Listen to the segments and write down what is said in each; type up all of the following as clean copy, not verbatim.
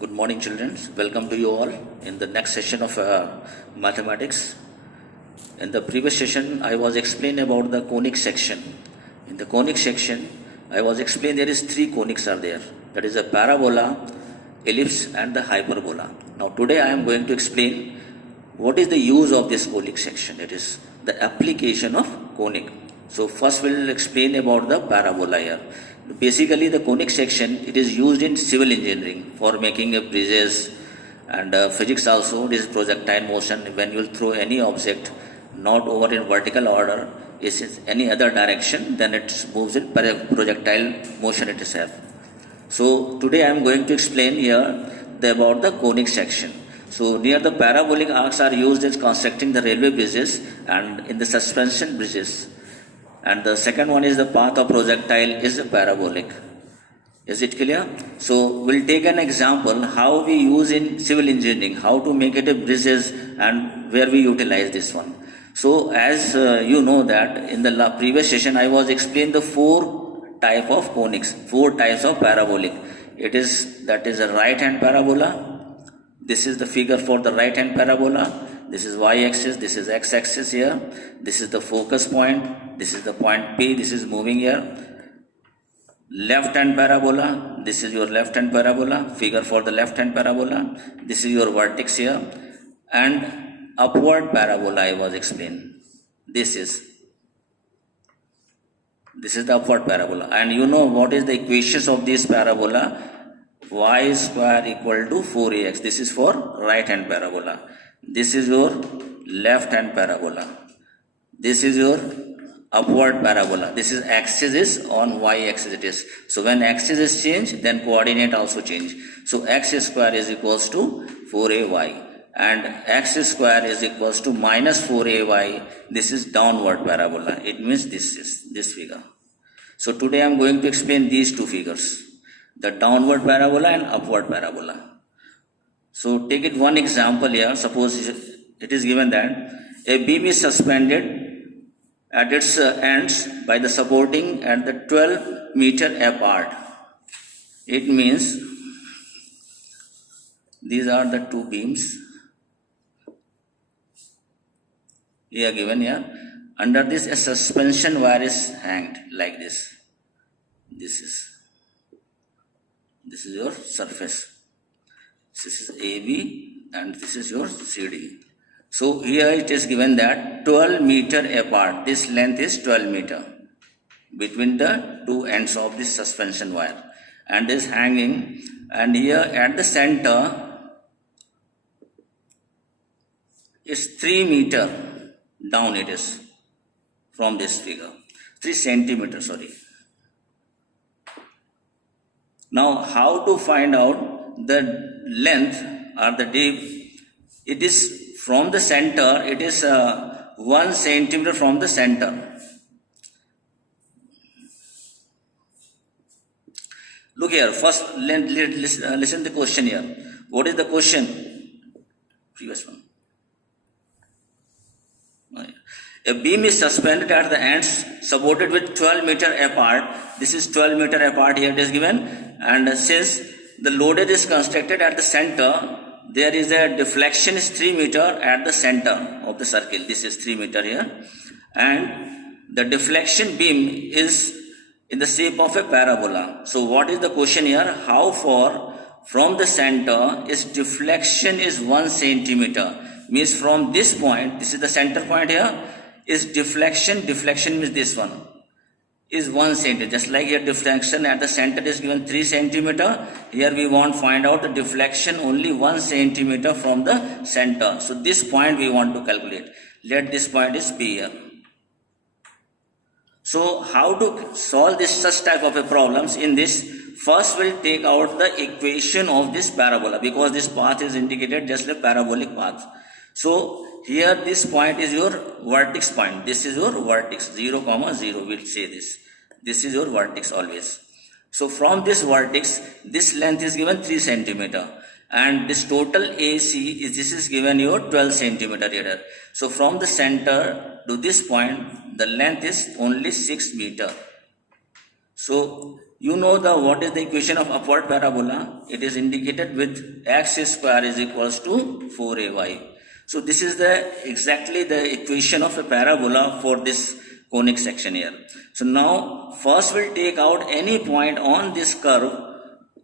Good morning, children. Welcome to you all in the next session of mathematics. In the previous session, I was explaining about the conic section. In the conic section, I was explaining there is three conics are there. That is a parabola, ellipse, and the hyperbola. Now today I am going to explain what is the use of this conic section. It is the application of conic. So first we will explain about the parabola here. Basically, the conic section, it is used in civil engineering for making a bridges, and physics also. It is projectile motion. When you will throw any object not over in vertical order, is in any other direction, then it moves in projectile motion itself. So today I am going to explain here about the conic section. So near the parabolic arcs are used in constructing the railway bridges and in the suspension bridges. And the second one is the path of projectile is parabolic. Is it clear? So we'll take an example how we use in civil engineering, how to make it a bridges and where we utilize this one. So as you know that in the previous session I was explaining the four type of conics, four types of parabolic. That is a right hand parabola. This is the figure for the right hand parabola. This is y-axis, this is x-axis here. This is the focus point. This is the point P. This is moving here. Left hand parabola. This is your left hand parabola. Figure for the left hand parabola. This is your vertex here. And upward parabola I was explaining. This is the upward parabola. And you know what is the equations of this parabola? Y square equal to 4ax. This is for right hand parabola. This is your left hand parabola. This is your upward parabola. This is axis is on y axis it is. So when axis is changed, then coordinate also change. So x square is equals to 4ay and x square is equals to minus 4ay. This is downward parabola. It means this figure. So today I am going to explain these two figures, the downward parabola and upward parabola. So take it one example here. Suppose it is given that a beam is suspended at its ends by the supporting at the 12 meter apart. It means these are the two beams here given here. Under this a suspension wire is hanged like this. This is your surface. This is AB and this is your CD. So here it is given that 12 meter apart. This length is 12 meter between the two ends of this suspension wire and is hanging. And here at the center is 3 meter down it is from this figure. 3 centimeters, sorry. Now how to find out the length or the depth? It is from the center, it is 1 centimeter from the center. Look here, first listen the question here. What is the question? Previous one. A beam is suspended at the ends, supported with 12 meter apart. This is 12 meter apart here it is given. And since the loaded is constructed at the center, there is a deflection is 3 meter at the center of the circle. This is 3 meter here. And the deflection beam is in the shape of a parabola. So what is the question here? How far from the center is deflection is 1 centimeter? Means from this point, this is the center point here, is deflection means this one, is 1 centimeter. Just like here deflection at the center is given 3 centimeter. Here we want to find out the deflection only 1 centimeter from the center. So this point we want to calculate. Let this point is P here. So how to solve this such type of a problems? In this, first we'll take out the equation of this parabola, because this path is indicated just like parabolic path. So here this point is your vertex point. This is your vertex 0, 0. We'll say this. This is your vertex always. So from this vertex, this length is given 3 centimeter. And this total AC this is given your 12 centimeter here. So from the center to this point, the length is only 6 meter. So You know what is the equation of upward parabola? It is indicated with x square is equals to 4ay. So this is exactly the equation of a parabola for this conic section here. So now first we'll take out any point on this curve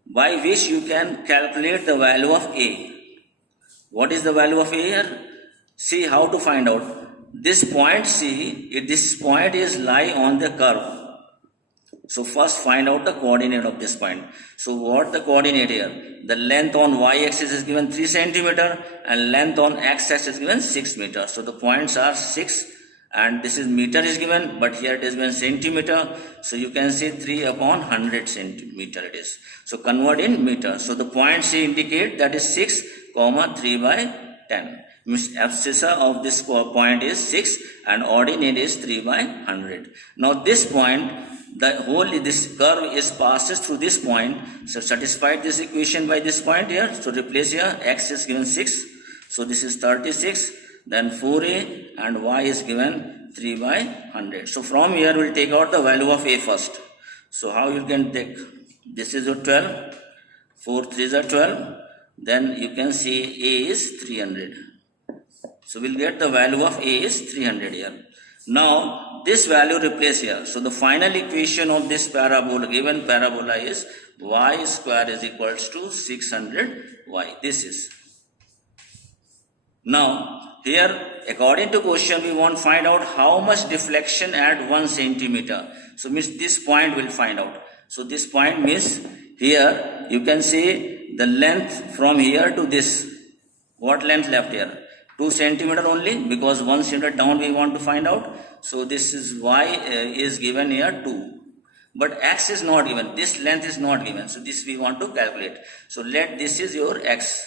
by which you can calculate the value of a. What is the value of a here? See how to find out. This point C, this point is lie on the curve. So first find out the coordinate of this point. So what the coordinate here? The length on y-axis is given 3 centimeter and length on x-axis is given 6 meter. So the points are 6 and this is meter is given, but here it is given centimeter. So you can see 3 upon 100 centimeter it is. So convert in meter. So the point C indicate that is 6, 3 by 10. Means abscissa of this point is 6 and ordinate is 3 by 100. Now this point, this curve is passes through this point. So satisfied this equation by this point here. So replace here, x is given 6. So this is 36. Then 4a and y is given 3 by 100. So from here we'll take out the value of a first. So how you can take? This is your 12. 4 3s are 12. Then you can see a is 300. So we'll get the value of a is 300 here. Now this value replace here. So the final equation of this parabola, given parabola is y square is equals to 600y. This is. Now here according to question we want to find out how much deflection at 1 centimeter. So means this point we'll find out. So this point means here you can see the length from here to this. What length left here? 2 centimeter only, because 1 centimeter down we want to find out. So this is y is given here 2. But x is not given. This length is not given. So this we want to calculate. So let this is your x.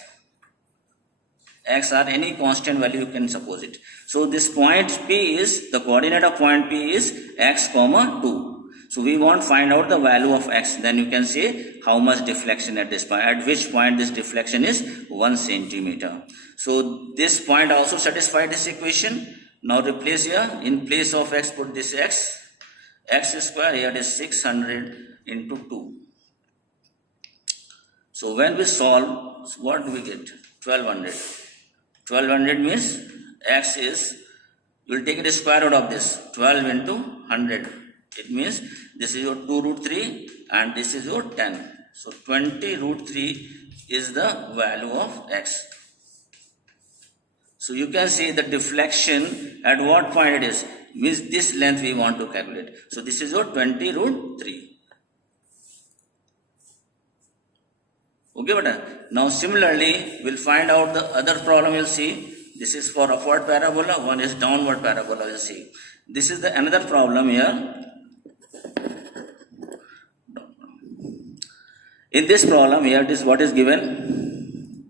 X or any constant value you can suppose it. So this point P is, the coordinate of point P is x, 2. So we want to find out the value of x. Then you can say how much deflection at this point. At which point this deflection is 1 centimeter. So this point also satisfied this equation. Now replace here. In place of x put this x. X square here is 600 into 2. So when we solve, what do we get? 1200. 1200 means x is, you will take the square root of this. 12 into 100. It means this is your 2 root 3 and this is your 10. So 20 root 3 is the value of x. So you can see the deflection at what point it is. Means this length we want to calculate. So this is your 20 root 3. Okay, but now similarly we'll find out the other problem. You'll see this is for upward parabola, one is downward parabola. We'll see this is the another problem here. In this problem here, it is what is given.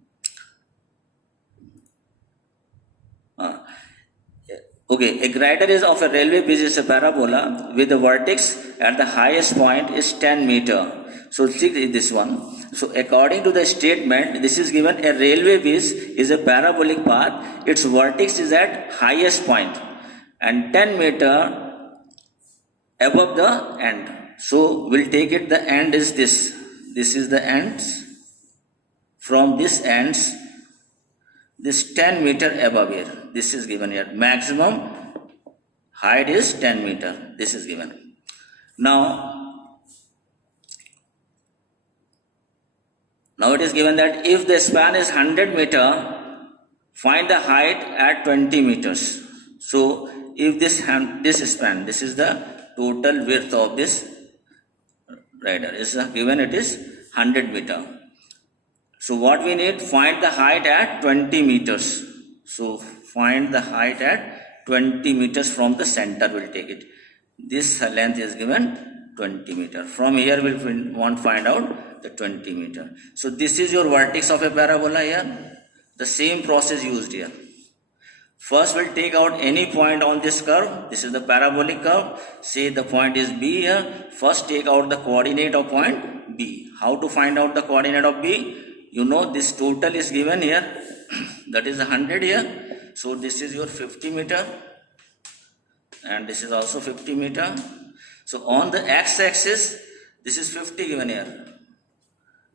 Okay, a grider is of a railway bridge is a parabola with the vertex at the highest point is 10 meter. So see this one. So according to the statement, this is given a railway bridge is a parabolic path. Its vertex is at highest point and 10 meter above the end. So we'll take it the end is this. This is the ends. From this ends, this 10 meter above here. This is given here. Maximum height is 10 meter. This is given. Now it is given that if the span is 100 meter, find the height at 20 meters. So if this span, this is the total width of this rider is given, it is 100 meter. So what we need, find the height at 20 meters. So find the height at 20 meters from the center, we'll take it. This length is given 20 meter. From here we'll want to find out the 20 meter. So this is your vertex of a parabola here. The same process used here. First we'll take out any point on this curve. This is the parabolic curve. Say the point is B here. First take out the coordinate of point B. How to find out the coordinate of B? You know this total is given here. That is 100 here. So this is your 50 meter. And this is also 50 meter. So on the x-axis, This is 50 given here.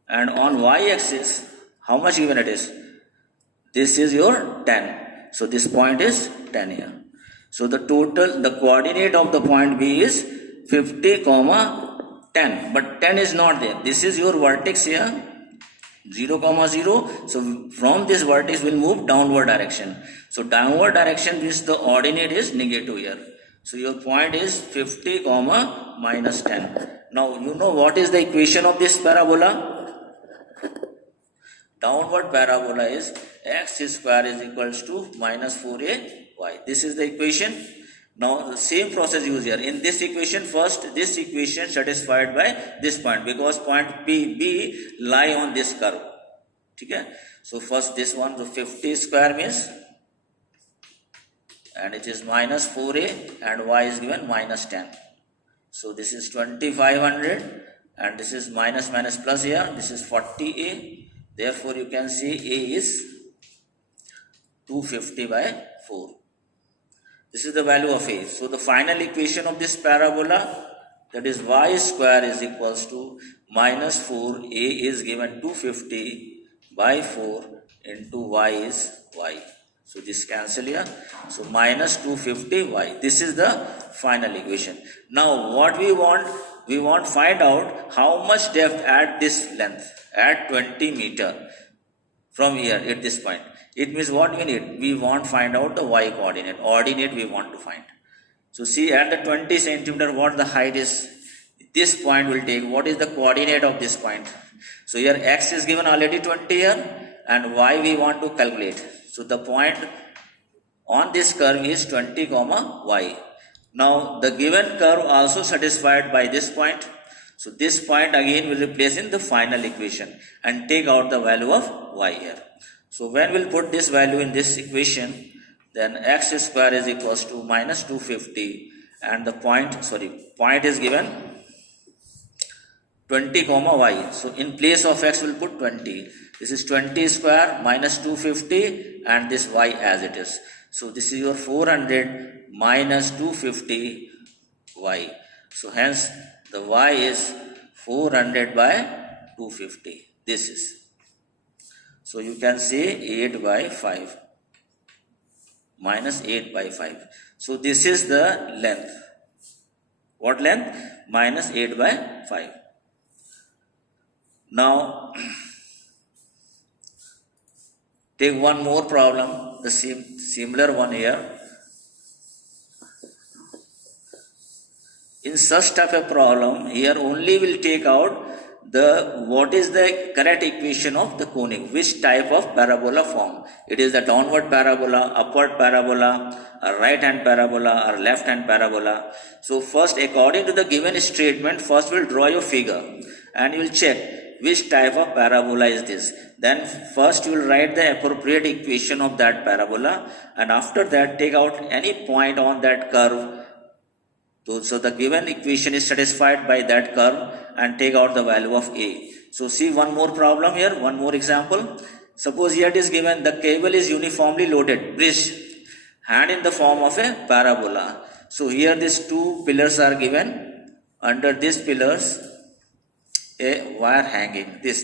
And on y-axis, how much given it is? This is your 10. So this point is 10 here. So the coordinate of the point B is 50 comma 10. But 10 is not there. This is your vertex here. 0 comma 0. So from this vertex will move downward direction. So downward direction means the ordinate is negative here. So your point is 50 comma minus 10. Now you know what is the equation of this parabola? Downward parabola is x square is equals to minus 4ay. This is the equation. Now the same process used here. In this equation, first this equation satisfied by this point because point B lie on this curve. Okay? So first this one, so 50 square means, and it is minus 4a and y is given minus 10. So this is 2500 and this is minus plus here. This is 40a. Therefore you can see a is 250 by 4. This is the value of a. So the final equation of this parabola, that is y square is equals to minus 4. A is given 250 by 4 into y is y. So this cancel here. So minus 250y. This is the final equation. Now what we want find out how much depth at this length, at 20 meter from here at this point. It means what we need? We want find out the y coordinate. Ordinate we want to find. So see at the 20 centimeter what the height is. This point will take. What is the coordinate of this point? So here x is given already 20 here and y we want to calculate. So the point on this curve is 20 comma y. Now the given curve also satisfied by this point. So this point again will replace in the final equation and take out the value of y here. So when we'll put this value in this equation, then x square is equals to minus 250 and the point is given 20 comma y. So in place of x we'll put 20. This is 20 square minus 250 and this y as it is. So this is your 400 minus 250 y. So hence the y is 400 by 250. This is. So you can say 8 by 5 minus 8 by 5. So this is the length. What length? Minus 8 by 5. Now take one more problem, the similar one here. In such type of problem, here only will take out what is the correct equation of the conic, which type of parabola form. It is the downward parabola, upward parabola, a right hand parabola or left hand parabola. So first according to the given statement, first we'll draw your figure and you will check which type of parabola is this. Then first you will write the appropriate equation of that parabola and after that take out any point on that curve. So the given equation is satisfied by that curve and take out the value of a. So see one more problem here, one more example. Suppose here it is given the cable is uniformly loaded, bridge, and in the form of a parabola. So here these two pillars are given. Under these pillars a wire hanging. This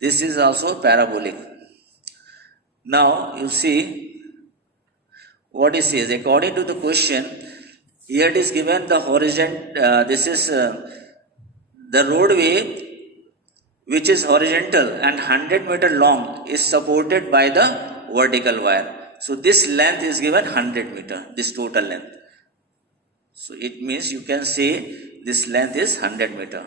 is also parabolic. Now you see what it says. According to the question, here it is given the horizon. This is the roadway which is horizontal and 100 meter long is supported by the vertical wire. So this length is given 100 meter. This total length. So it means you can say this length is 100 meter.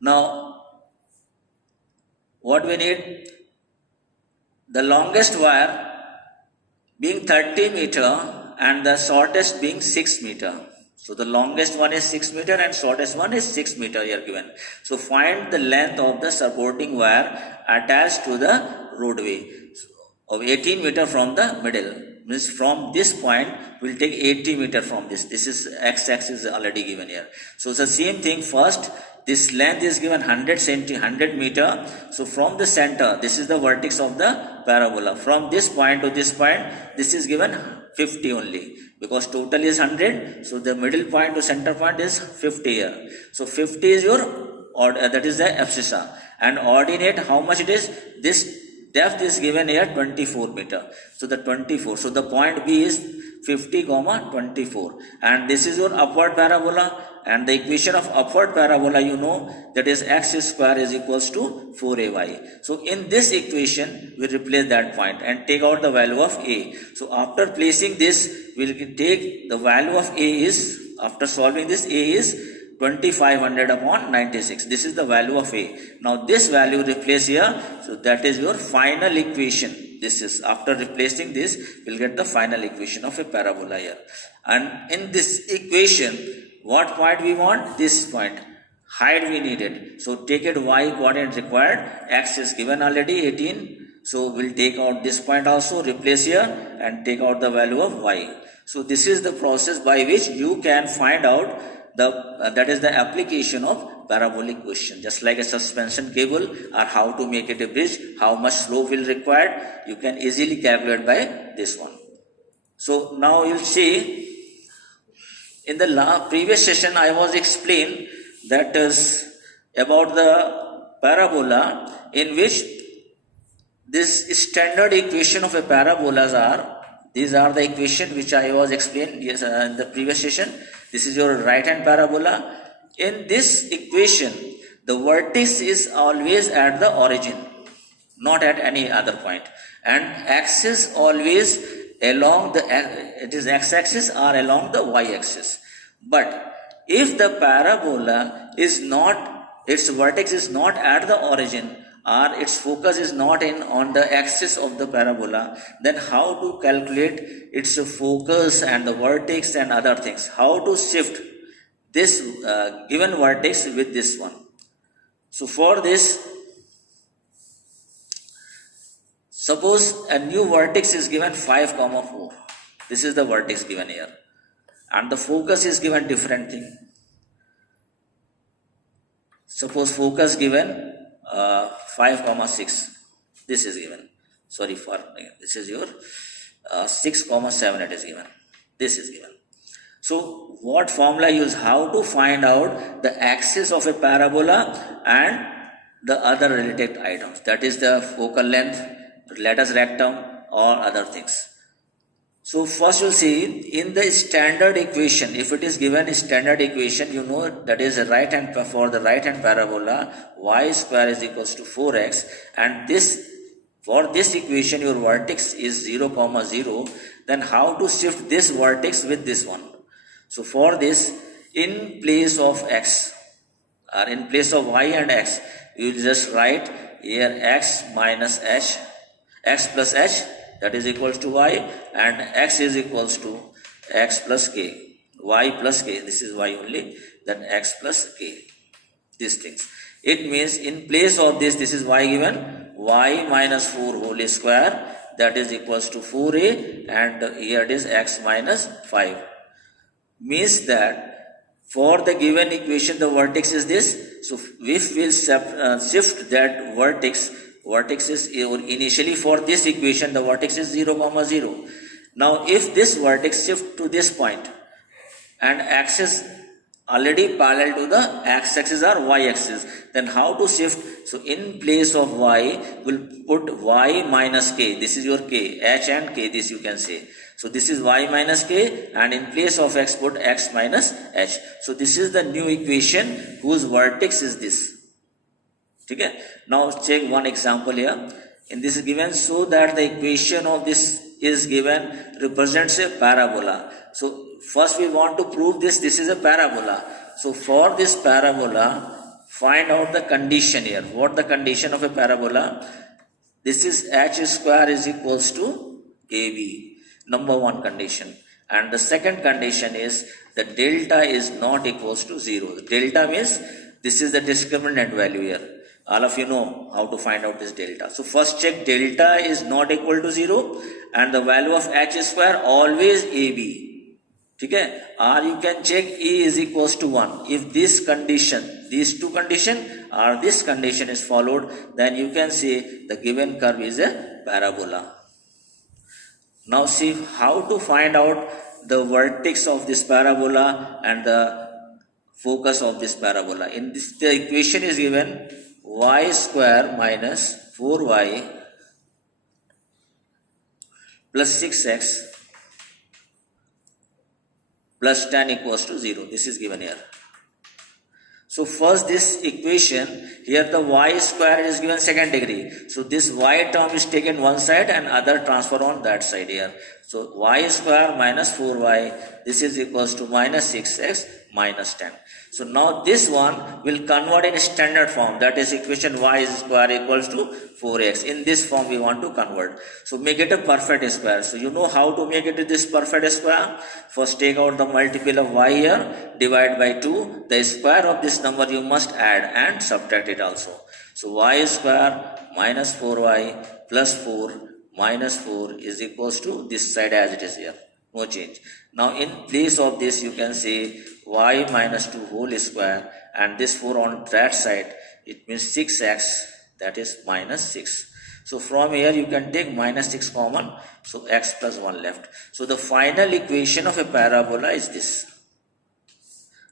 Now, what we need? The longest wire being 30 meter and the shortest being 6 meter. So the longest one is 6 meter and shortest one is 6 meter here given. So find the length of the supporting wire attached to the roadway of 18 meter from the middle. Means from this point we'll take 80 meter from this. This is x-axis already given here. So it's the same thing. First this length is given 100 meter. So from the center, this is the vertex of the parabola. From this point to this point, this is given 50 only, because total is 100. So the middle point to center point is 50 here. So 50 is your, or that is the abscissa, and ordinate how much it is. This depth is given here 24 meter. So the 24. So the point B is 50 comma 24, and this is your upward parabola. And the equation of upward parabola, you know, that is x square is equals to 4ay. So in this equation, we replace that point and take out the value of a. So after placing this, we will take the value of a is, after solving this, a is 2500 upon 96. This is the value of a. Now this value replace here. So that is your final equation. This is, after replacing this, we will get the final equation of a parabola here. And in this equation, what point we want? This point. Height we needed. So take it y coordinate required. X is given already 18. So we'll take out this point also, replace here, and take out the value of y. So this is the process by which you can find out the that is the application of parabolic question. Just like a suspension cable, or how to make it a bridge, how much slope will required, you can easily calculate by this one. So now you'll see, in the previous session, I was explained that is about the parabola, in which this standard equation of a parabolas are, these are the equation which I was explained in the previous session. This is your right hand parabola. In this equation, the vertex is always at the origin, not at any other point, and axis always along the, it is x-axis or along the y-axis. But if the parabola is not, its vertex is not at the origin, or its focus is not on the axis of the parabola, then how to calculate its focus and the vertex and other things? How to shift this given vertex with this one? So for this, suppose a new vertex is given 5, 4. This is the vertex given here. And the focus is given different thing. Suppose focus given 5, 6. This is given. Sorry for, this is your 6, 7 it is given. This is given. So what formula use? How to find out the axis of a parabola and the other related items. That is the focal length, latus rectum, or other things. So first you'll see, in the standard equation, if it is given standard equation, you know that is a right hand, for the right hand parabola, y square is equals to 4x, and this, for this equation your vertex is 0, 0, then how to shift this vertex with this one? So for this, in place of x, or in place of y and x, you just write here x minus h, x plus h, that is equals to y, and x is equals to x plus k, y plus k, this is y only, then x plus k, these things. It means in place of this, this is y given, y minus 4 whole square, that is equals to 4a, and here it is x minus 5. Means that for the given equation, the vertex is this. So if we will shift that vertex is initially, for this equation the vertex is 0, 0. Now if this vertex shift to this point, and axis already parallel to the x-axis or y-axis, then how to shift? So in place of y, we'll put y minus k. This is your k, h and k, this you can say. So this is y minus k, and in place of x, put x minus h. So this is the new equation whose vertex is this. Okay? Now check one example here. In this is given, so that the equation of this is given represents a parabola. So first we want to prove this is a parabola. So for this parabola, find out the condition here. What the condition of a parabola? This is h square is equals to AB. Number one condition. And the second condition is the delta is not equals to 0. The delta means this is the discriminant value here. All of you know how to find out this delta. So first check delta is not equal to 0, and the value of h square always AB. Okay? Or you can check E is equals to 1. If this condition, these two condition or this condition is followed, then you can say the given curve is a parabola. Now see how to find out the vertex of this parabola and the focus of this parabola. In this, the equation is given y square minus 4y plus 6x plus tan equals to 0. This is given here. So first this equation, here the y square is given second degree. So this y term is taken one side and other transfer on that side here. So y square minus 4y, this is equals to minus 6x minus 10. So now this one will convert in standard form, that is equation y square equals to 4x. In this form we want to convert. So make it a perfect square. So you know how to make it this perfect square. First take out the multiple of y here, divide by 2. The square of this number you must add and subtract it also. So y square minus 4y plus 4 minus 4 is equals to this side as it is here. No change. Now in place of this you can say y minus 2 whole square, and this 4 on that side, it means 6x, that is minus 6. So from here you can take minus 6 common, so x plus 1 left. So the final equation of a parabola is this.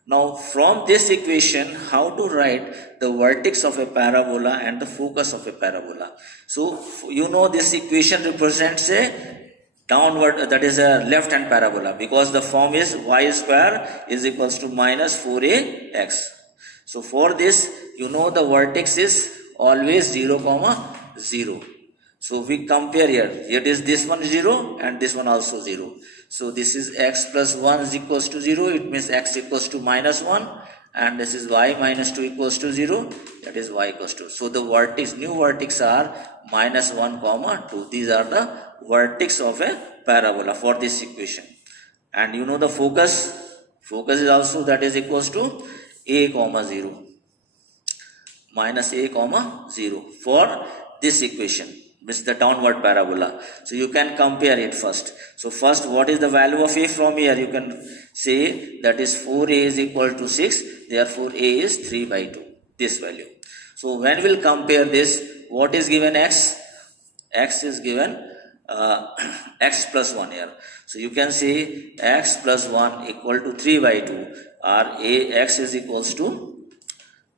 Now from this equation, how to write the vertex of a parabola and the focus of a parabola. So you know this equation represents a downward, that is a left hand parabola, because the form is y square is equals to minus 4ax. So for this, you know the vertex is always 0 comma 0. So we compare here, it is this one 0 and this one also 0. So this is x plus 1 is equals to 0, it means x equals to minus 1, and this is y minus 2 equals to 0, that is y equals to. So the vertex, new vertex are minus 1 comma 2. These are the vertex of a parabola for this equation. And you know the focus is also, that is equals to a comma 0 minus a comma 0 for this equation, which is the downward parabola. So you can compare it first. So first, what is the value of a from here? You can say that is 4a is equal to 6, therefore a is 3 by 2, this value. So when we'll compare this, what is given x? X is given x plus 1 here. So you can say x plus 1 equal to 3 by 2, or x is equals to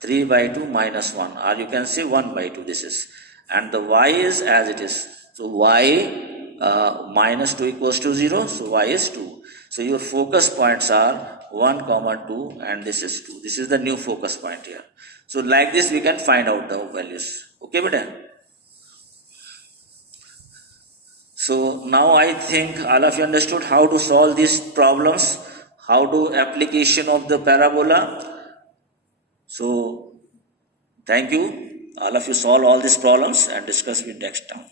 3 by 2 minus 1, or you can say 1 by 2 this is. And the y is as it is. So y minus 2 equals to 0, so y is 2. So your focus points are 1 comma 2 and this is 2. This is the new focus point here. So like this we can find out the values. Okay, beta? So now I think all of you understood how to solve these problems, how to application of the parabola. So thank you. All of you solve all these problems and discuss with next time.